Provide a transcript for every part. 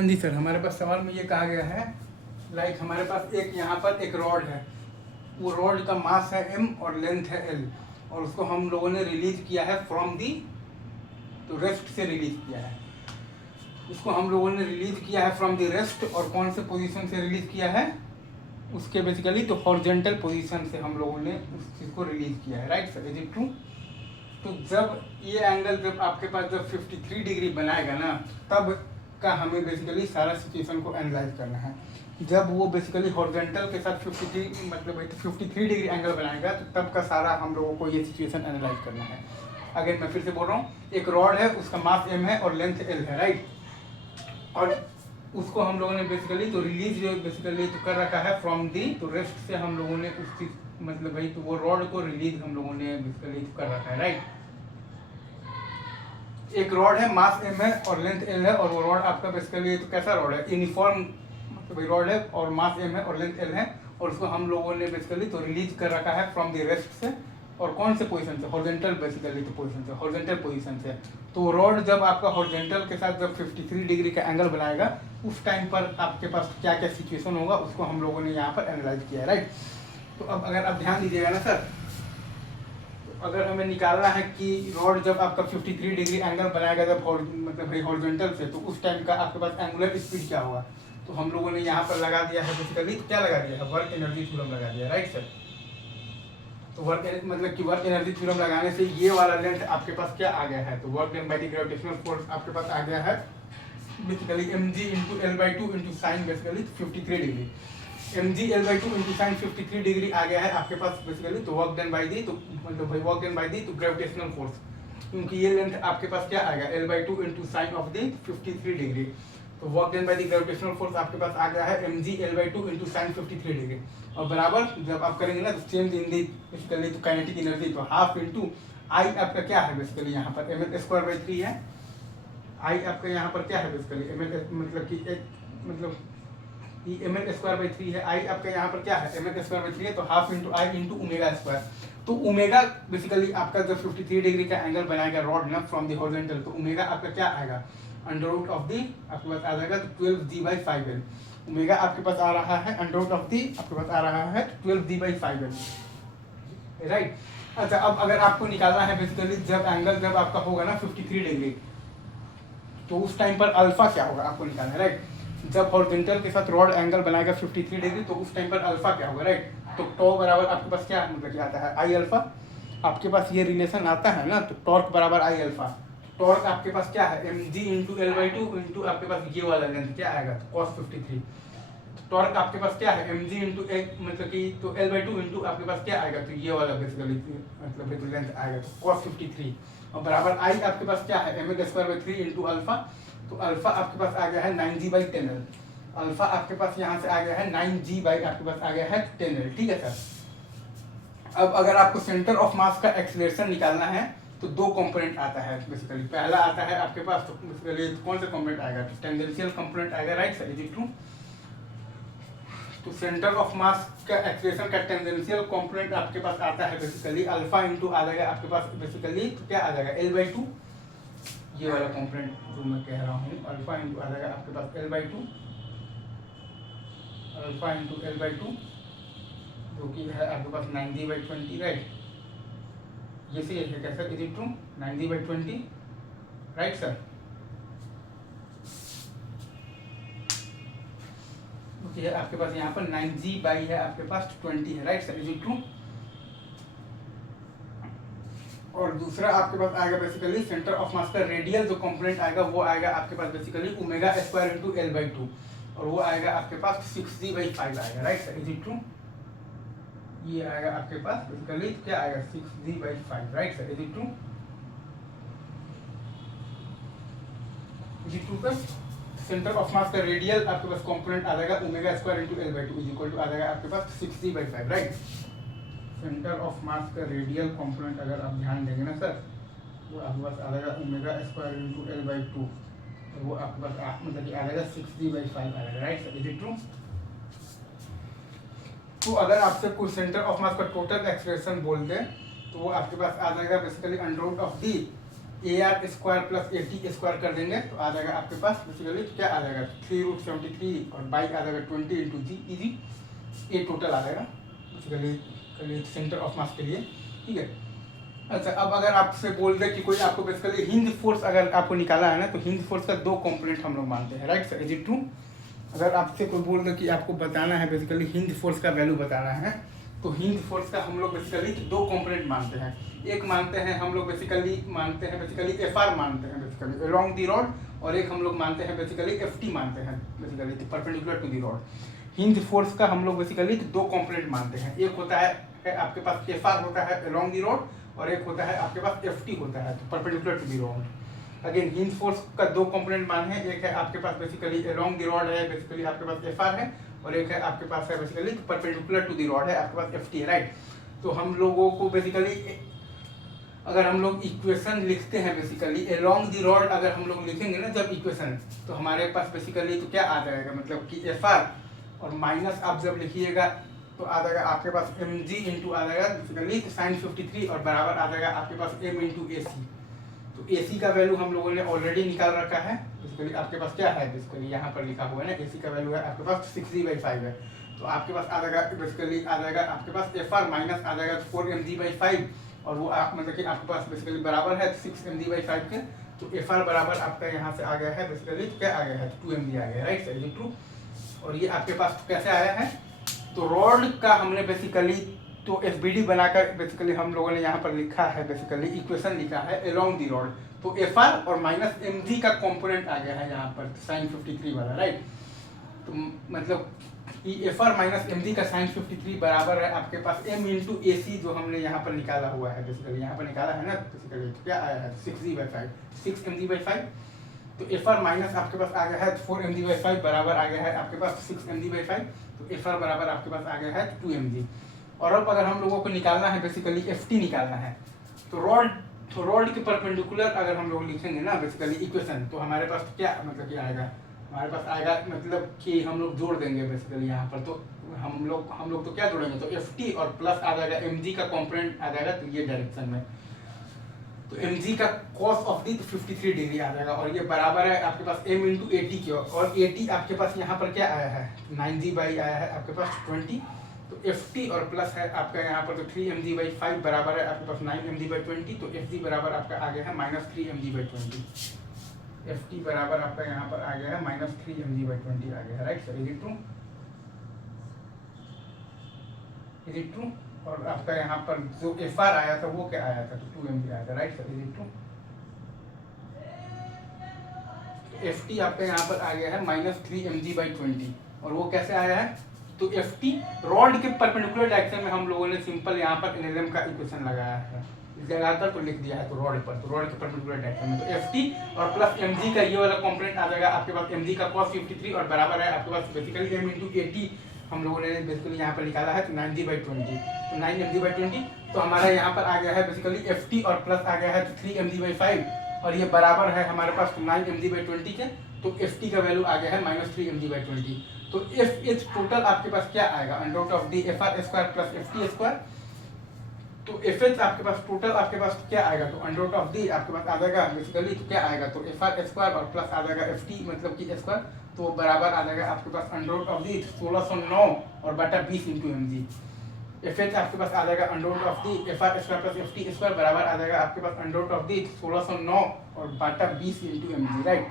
हाँ जी सर, हमारे पास सवाल में ये कहा गया है लाइक हमारे पास एक यहाँ पर एक रॉड है, वो रॉड का मास है m और लेंथ है l, और उसको हम लोगों ने रिलीज किया है फ्रॉम दी, तो रेस्ट से रिलीज किया है। उसको हम लोगों ने रिलीज किया है फ्रॉम दी रेस्ट, और कौन से पोजीशन से रिलीज किया है, उसके बेसिकली तो हॉरिजॉन्टल पोजीशन से हम लोगों ने उस चीज़ को रिलीज किया है। Right sir, is it true? तो जब ये एंगल जब आपके पास जब 53 डिग्री बनाएगा ना, तब का हमें बेसिकली सारा सिचुएशन को एनालाइज करना है। जब वो बेसिकली हॉरिजॉन्टल के साथ 53 मतलब 53 डिग्री एंगल बनाएगा, तो तब का सारा हम लोगों को ये सिचुएशन एनालाइज करना है। अगर मैं फिर से बोल रहा हूँ, एक रॉड है, उसका मास m है और लेंथ l है, राइट। और उसको हम लोगों ने बेसिकली तो रिलीज बेसिकली तो कर रखा है फ्रॉम दी, तो रेस्ट से हम लोगों ने उस चीज मतलब भाई तो वो रॉड को रिलीज हम लोगों ने बेसिकली कर रखा है, राइट। एक रॉड है, मास m है और लेंथ l है, और वो रॉड आपका बेसिकली तो कैसा रॉड है, यूनिफॉर्म मतलब रॉड है और मास m है और लेंथ l है, और उसको हम लोगों ने बेसिकली तो रिलीज कर रखा है फ्रॉम द रेस्ट से, और कौन से पोजीशन से, हॉरिजॉन्टल बेसिकली तो पोजीशन से, हॉरिजॉन्टल पोजीशन से। तो रॉड जब आपका हॉरिजॉन्टल के साथ जब 53 डिग्री का एंगल बनाएगा, उस टाइम पर आपके पास क्या क्या सिचुएशन होगा, उसको हम लोगों ने यहाँ पर एनालाइज किया है, राइट। तो अब अगर आप ध्यान दीजिएगा ना सर, अगर हमें निकालना है कि रॉड जब आपका 53 डिग्री एंगल बनाएगा जब मतलब हॉरिजॉन्टल से, तो उस टाइम का आपके पास एंगुलर स्पीड क्या होगा, तो हम लोगों ने यहाँ पर लगा दिया है बेसिकली क्या लगा दिया है, वर्क एनर्जी थ्योरम लगा दिया है, राइट सर। तो वर्क मतलब कि वर्क एनर्जी थ्योरम लगाने से ये वाला लेंथ आपके पास क्या आ गया है, तो work done by the gravitational force आपके पास आ गया है basically mg into L by two into sine basically 53 degree, mg L by two into sine 53 degree आ गया है आपके पास बेसिकली, तो वर्क डन बाय दी तो मतलब भाई वर्क डन बाय दी तो ग्रेविटेशनल फोर्स, क्योंकि ये लेंथ आपके पास क्या आएगा L by two into sine of the 53 degree, तो work done by the gravitational force आपके पास आ गया है mg L by two into sine 53 degree, और बराबर जब आप करेंगे ना तो चेंज इन दी बेसिकली तो काइनेटिक एनर्जी, तो हाफ इंटू आई आपका क्या है बेसिकली यहाँ पर ml स्क्वायर बाई 3 है, आई आपका यहाँ पर क्या है बेसिकली ml मतलब कि एक मतलब ये ml स्क्वायर बाई 3 है, आई आपका यहाँ पर क्या है ml स्क्वायर बाई 3 है, तो हाफ इंटू आई इंटू ओमेगा स्क्वायर, तो ओमेगा बेसिकली आपका जब 53 डिग्री का एंगल बनाएगा रॉड ना फ्रॉम द हॉरिजॉन्टल, तो ओमेगा आपका क्या आएगा अंडर रूट ऑफ दी आपके पास आ जाएगा 12g/5l, ओमेगा आपके पास आ रहा है अंडर रूट ऑफ दी आपके पास आ रहा है 12g/5l, राइट। अच्छा, अब अगर आपको निकालना है बेसिकली जब एंगल जब आपका होगा ना 53 डिग्री, तो उस टाइम पर अल्फा क्या होगा आपको निकालना है, राइट। जब हॉरिजॉन्टल के साथ रॉड एंगल बनाएगा 53 डिग्री, तो उस टाइम पर अल्फा क्या होगा, राइट। तो टॉ बराबर आपके पास क्या मतलब क्या आता है आई अल्फा, आपके पास ये रिलेशन आता है ना, तो टॉर्क बराबर आई अल्फा, टॉर्क आपके पास क्या है mg into L by two into आपके पास ये वाला लेंथ क्या आएगा तो cos 53, टॉर्क आपके पास क्या है mg इंटू मतलब कि तो एल बाई टू इंटू आपके पास क्या आएगा तो ये वाला बेसिकली मतलब लेंथ आएगा तो cos 53, और बराबर आई आपके पास क्या है ml square by 3 into alpha, तो अल्फा आपके पास आ गया है 9g/10l, अल्फा आपके पास यहाँ से आ गया है 9g बाई आपके पास आ गया है 10l, ठीक है सर। अब अगर आपको सेंटर ऑफ मास का एक्सीलरेशन निकालना है, तो दो कंपोनेंट आता है बेसिकली, पहला आता है आपके पास तो बेसिकली कौन सा कंपोनेंट आएगा, तो टेंजेंशियल कंपोनेंट आएगा, right sir, is it true. तो सेंटर ऑफ मास का एक्सीलरेशन का टेंजेंशियल कंपोनेंट आपके पास आता है बेसिकली अल्फा इंटू आ जाएगा आपके पास बेसिकली तो क्या आ जाएगा एल बाई टू, ये वाला कंपोनेंट जो मैं कह रहा हूँ अल्फा इंटू आ जाएगा आपके पास L by two, alpha into L by two जो कि है आपके पास 9g/20, राइट। ये सही है क्या sir, is it true 9g/20, right sir. Okay, आपके पास यहाँ पर 9g बाई है आपके पास 20 है, right sir, is it true. और दूसरा आपके पास आएगा बेसिकली सेंटर ऑफ मास का रेडियल जो कंपोनेंट आएगा वो आएगा आपके पास basically omega square into L by two, और वो आएगा आपके पास 6g/5 आएगा, right sir, is it true. ये आएगा आपके पास बेसिकली क्या आएगा 6g/5, right sir, is it true, is it true sir. Centre of mass का रेडियल आपके पास कंपोनेंट आ जाएगा omega square into L by two is equal to आ जाएगा आपके पास 6g/5, right. Centre of mass का रेडियल कंपोनेंट अगर आप ध्यान देंगे ना सर, वो आपके पास आ जाएगा omega square into L by two, और वो आपके पास मतलब कि आ जाएगा 6g/5 आ जाएगा, right sir, is it true. तो अगर आपसे कोई सेंटर ऑफ मास का टोटल एक्सप्रेशन बोल दे, तो वो आपके पास आ जाएगा basically under root of the AR square plus AT square कर देंगे तो आ जाएगा आपके पास बेसिकली क्या आ जाएगा 3√73 और बाई आ जाएगा 20 इंटू जी इजी, ये टोटल आ जाएगा बेसिकली सेंटर ऑफ मास के लिए, ठीक है। अच्छा, अब अगर आपसे बोल दे कि कोई आपको बेसिकली हिंज फोर्स अगर आपको निकाला है ना, तो हिंज फोर्स का 2 कंपोनेंट हम लोग मानते हैं, right sir, is it true? अगर आपसे कोई बोल दे कि आपको बताना है बेसिकली हिंज फोर्स का वैल्यू बताना है, तो हिंज फोर्स का हम लोग बेसिकली 2 कंपोनेंट मानते हैं। एक मानते हैं हम लोग बेसिकली FR मानते हैं बेसिकली अलोंग दी रॉड, और एक हम लोग मानते हैं बेसिकली FT मानते हैं basically perpendicular to the rod. Hinge force का हम लोग बेसिकली 2 कंपोनेंट मानते हैं, एक होता है आपके पास FR होता है अलोंग दी रॉड, और एक होता है आपके पास FT होता है तो perpendicular to the rod. Again hinge force का 2 कंपोनेंट मान है, एक है आपके पास बेसिकली अलोंग दी रॉड है, बेसिकली आपके पास FR है, और एक है आपके पास है basically perpendicular to the rod है, आपके पास FT है, राइट। तो हम लोगों को बेसिकली अगर हम लोग इक्वेशन लिखते हैं बेसिकली अलोंग दी रॉड, अगर हम लोग लिखेंगे ना जब इक्वेशन, तो हमारे पास बेसिकली तो क्या आ जाएगा, मतलब कि FR और माइनस आप जब लिखिएगा तो आ जाएगा आपके पास mg इंटू आ जाएगा बेसिकली साइन 53 और बराबर आ जाएगा आपके पास m इंटू AC। तो AC का वैल्यू हम लोगों ने ऑलरेडी निकाल रखा है बेसिकली, आपके पास क्या है बेसिकली यहाँ पर लिखा हुआ है ना, AC का वैल्यू है आपके पास 6g/5 है, तो आपके पास आ जाएगा बेसिकली आ जाएगा आपके पास FR माइनस आ जाएगा 4mg/5, और वो आप मतलब कि आपके पास बेसिकली बराबर है 6mg/5 के, तो FR बराबर आपका यहाँ से आ गया है बेसिकली क्या आ गया है 2mg आ गया, राइट सर, ये ट्रू। और ये आपके पास कैसे आया है, तो रॉड का हमने बेसिकली तो FBD बनाकर बेसिकली हम लोगों ने यहाँ पर लिखा है बेसिकली इक्वेशन लिखा है अलोंग दी रॉड, तो FR और माइनस mg का कंपोनेंट आ गया है यहाँ पर साइन 53 वाला, राइट। तो मतलब कि FR माइनस mg का साइन 53 बराबर है आपके पास m इंटू AC जो हमने यहाँ पर निकाला हुआ है बेसिकली, यहाँ पर निकाला है ना बेसिकली, तो क्या आया है 6mg/5, तो FR माइनस आपके पास आ गया है 4mg/5 बराबर आ गया है आपके पास 6mg/5, तो FR बराबर आपके पास आ गया है 2mg। और अब अगर हम लोगों को निकालना है बेसिकली FT निकालना है, तो रॉड के परपेंडिकुलर अगर हम लोग लिखेंगे ना बेसिकली इक्वेशन, तो हमारे पास क्या मतलब क्या आएगा, हमारे पास आएगा मतलब कि हम लोग जोड़ देंगे बेसिकली यहाँ पर, तो हम लोग तो क्या जोड़ेंगे, तो FT और प्लस आ जाएगा mg का कंपोनेंट आ जाएगा, तो ये डायरेक्शन में तो mg का cos ऑफ दी 53 डिग्री आ जाएगा, और ये बराबर है आपके पास m इंटू AT के, और AT आपके पास यहाँ पर क्या आया है 9g बाई आया है आपके पास 20, तो FT और प्लस है आपका यहाँ पर तो 3mg/5 बराबर है आपके पास 9mg/20, तो FG बराबर आपका आ गया है -3mg/20, FT बराबर आपका यहाँ पर आ गया है -3mg/20 आ गया है, right sir, is it true? Is it true? और आपका यहाँ पर जो FR आया था वो क्या आया था, तो 2mg आया था, right sir, is it true? FT आपका यहाँ पर आ गया है -3mg/20, और वो कैसे आया है, तो FT रॉड के परपेंडिकुलर डायरेक्शन में हम लोगों ने सिंपल यहाँ पर एनएलएम का इक्वेशन लगाया है, इस जगह पर तो लिख दिया है, तो रॉड पर, तो रॉड के परपेंडिकुलर डायरेक्शन में तो FT और प्लस mg का ये वाला कंपोनेंट आ जाएगा आपके पास mg का cos 53 और बराबर है आपके पास बेसिकली m इंटू AT हम लोगों ने बेसिकली यहाँ पर निकाला है, तो 9g/20, तो 9mg/20, तो हमारा यहाँ पर आ गया है बेसिकली FT और प्लस आ गया है तो 3mg/5, और ये बराबर है हमारे पास 9mg/20 के, तो FT का वैल्यू आ गया है -3mg/20, तो इस टोटल आपके पास क्या आएगा under of the FR square plus FT square, तो FH आपके पास टोटल आपके पास क्या आएगा, तो अंडर ऑफ दी आपके पास आ जाएगा बेसिकली तो क्या आएगा, तो FR स्क्वायर और प्लस आ जाएगा FT मतलब कि स्क्वायर, तो बराबर आ जाएगा आपके पास अंडर ऑफ दी 1609 और बटा 20 इंटू mg। FH आपके पास आ जाएगा under of the FR square plus FT square बराबर आ जाएगा आपके पास अंडर ऑफ दी 1609 और बटा 20 इंटू mg, राइट।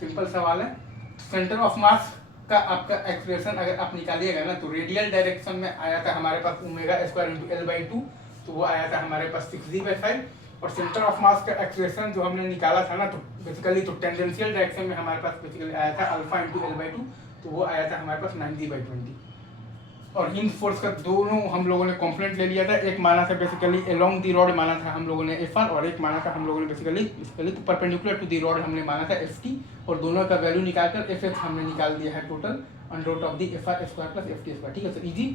सिंपल सवाल है। सेंटर ऑफ मास का आपका एक्सप्रेशन अगर आप निकालिएगा ना, तो रेडियल डायरेक्शन में आया था हमारे पास ओमेगा स्क्वायर इंटू L/2, तो वो आया था हमारे पास 6g/5, और सेंटर ऑफ मास का एक्सप्रेशन जो हमने निकाला था ना, तो बेसिकली तो टेंजेंशियल डायरेक्शन में हमारे पास बेसिकली आया था अल्फा इंटू L/2, तो वो आया था हमारे पास 9g/20। और हिंज फोर्स का दोनों हम लोगों ने कंपोनेंट ले लिया था, एक माना था बेसिकली अलोंग दी रॉड माना था हम लोगों ने FR, और एक माना था हम लोगों ने बेसिकली तो परपेंडिकुलर टू दी रॉड हमने माना था FT, और दोनों का वैल्यू निकालकर FH हमने निकाल दिया है total under of the FR square plus FT square. ठीक है सर, इजी,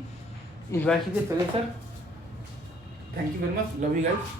एंजॉय कीजिए, चलिए sir, thank you very much, love you guys.